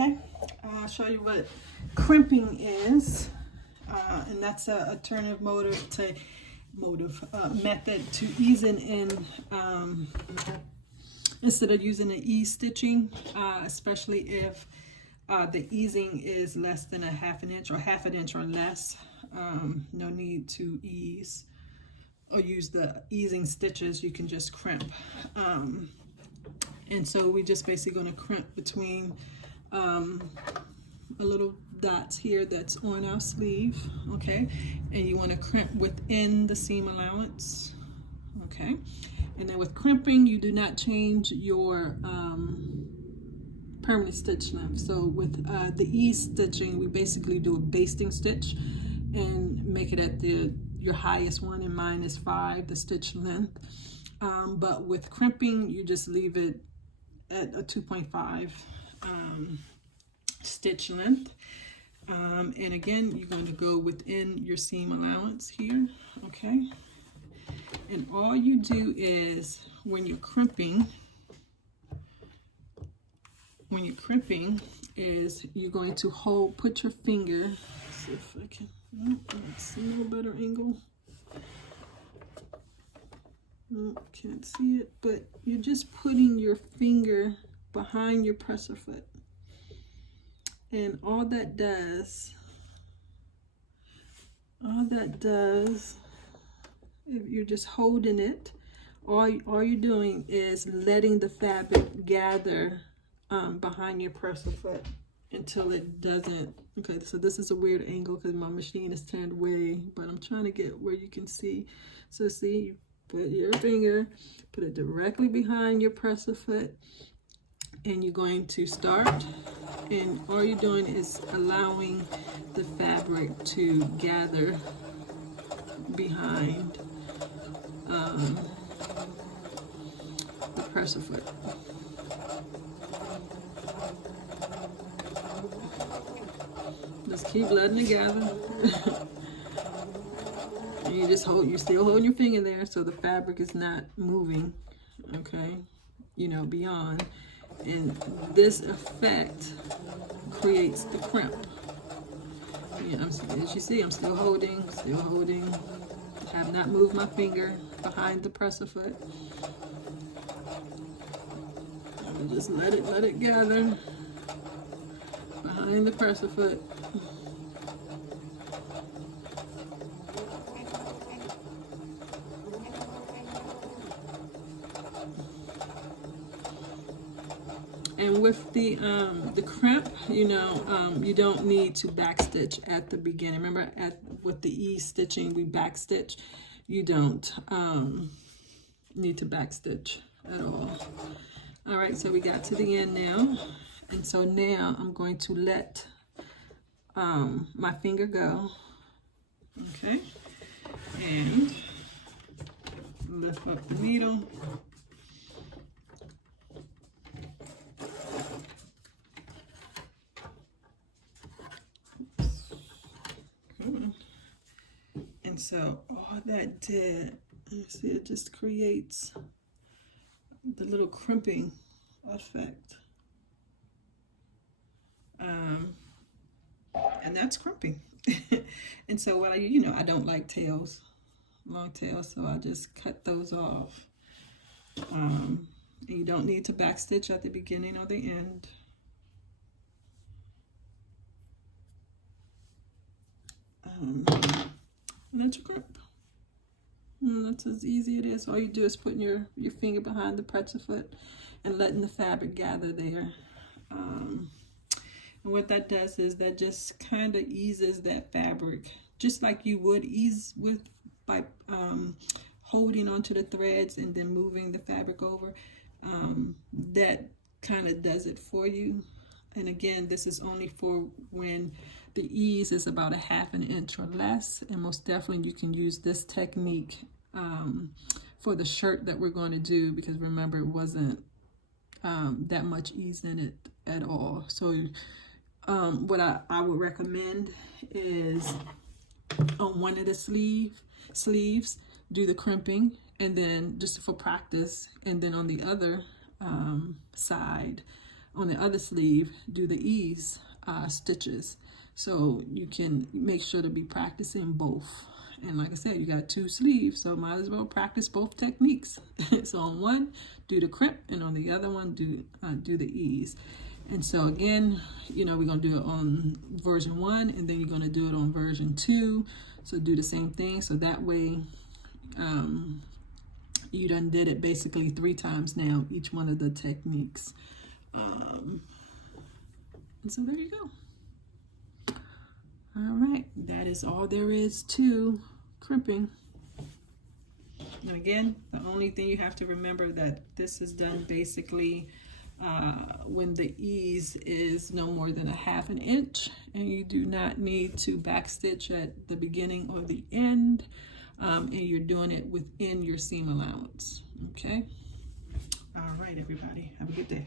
Okay, I'll show you what crimping is, and that's a alternative method to easing in, instead of using the ease stitching, especially if the easing is less than a half an inch or less. No need to ease or use the easing stitches. You can just crimp. And so we just basically going to crimp between a little dots here that's on our sleeve, okay? And you want to crimp within the seam allowance, okay? And then with crimping, you do not change your permanent stitch length. So with the ease stitching, we basically do a basting stitch and make it at your highest one, and mine is 5, the stitch length. But with crimping, you just leave it at a 2.5 stitch length. And again, you're going to go within your seam allowance here, okay? And all you do is when you're crimping is you're going to put your finger, see if I can, see a better angle. No, can't see it, but you're just putting your finger behind your presser foot. And all that does, if you're just holding it, all you're doing is letting the fabric gather behind your presser foot until it doesn't. Okay, so this is a weird angle because my machine is turned way, but I'm trying to get where you can see. So see, you put your finger, put it directly behind your presser foot, and you're going to start, and all you're doing is allowing the fabric to gather behind the presser foot. Just keep letting it gather. And you're still holding your finger there so the fabric is not moving, okay, beyond. And this effect creates the crimp. As you see, I'm still holding, have not moved my finger behind the presser foot. And just let it gather behind the presser foot. And with the crimp, you don't need to backstitch at the beginning. Remember, with the ease stitching, we backstitch. You don't need to backstitch at all. All right, so we got to the end now, and so now I'm going to let my finger go. Okay, and lift up the needle. And so all that did, you see, it just creates the little crimping effect. And that's crimping. And so what I don't like tails, long tails, so I just cut those off. And you don't need to backstitch at the beginning or the end. And that's your crimp. And that's as easy it is. All you do is putting your finger behind the presser foot and letting the fabric gather there. And what that does is that just kind of eases that fabric, just like you would ease by holding onto the threads and then moving the fabric over. That kind of does it for you. And again, this is only for when the ease is about a half an inch or less. And most definitely you can use this technique for the shirt that we're going to do, because remember, it wasn't that much ease in it at all. So what I would recommend is on one of the sleeves, do the crimping, and then just for practice, and then on the other side, on the other sleeve, do the ease stitches. So you can make sure to be practicing both. And like I said, you got 2 sleeves, so might as well practice both techniques. So on one, do the crimp, and on the other one, do the ease. And so again, you know, we're gonna do it on version 1, and then you're gonna do it on version 2. So do the same thing, so that way you done did it basically 3 times now, each one of the techniques. And so there you go. All right, that is all there is to crimping. And again, the only thing you have to remember that this is done basically when the ease is no more than 1/2 inch, and you do not need to backstitch at the beginning or the end, and you're doing it within your seam allowance. Okay. All right, everybody, have a good day.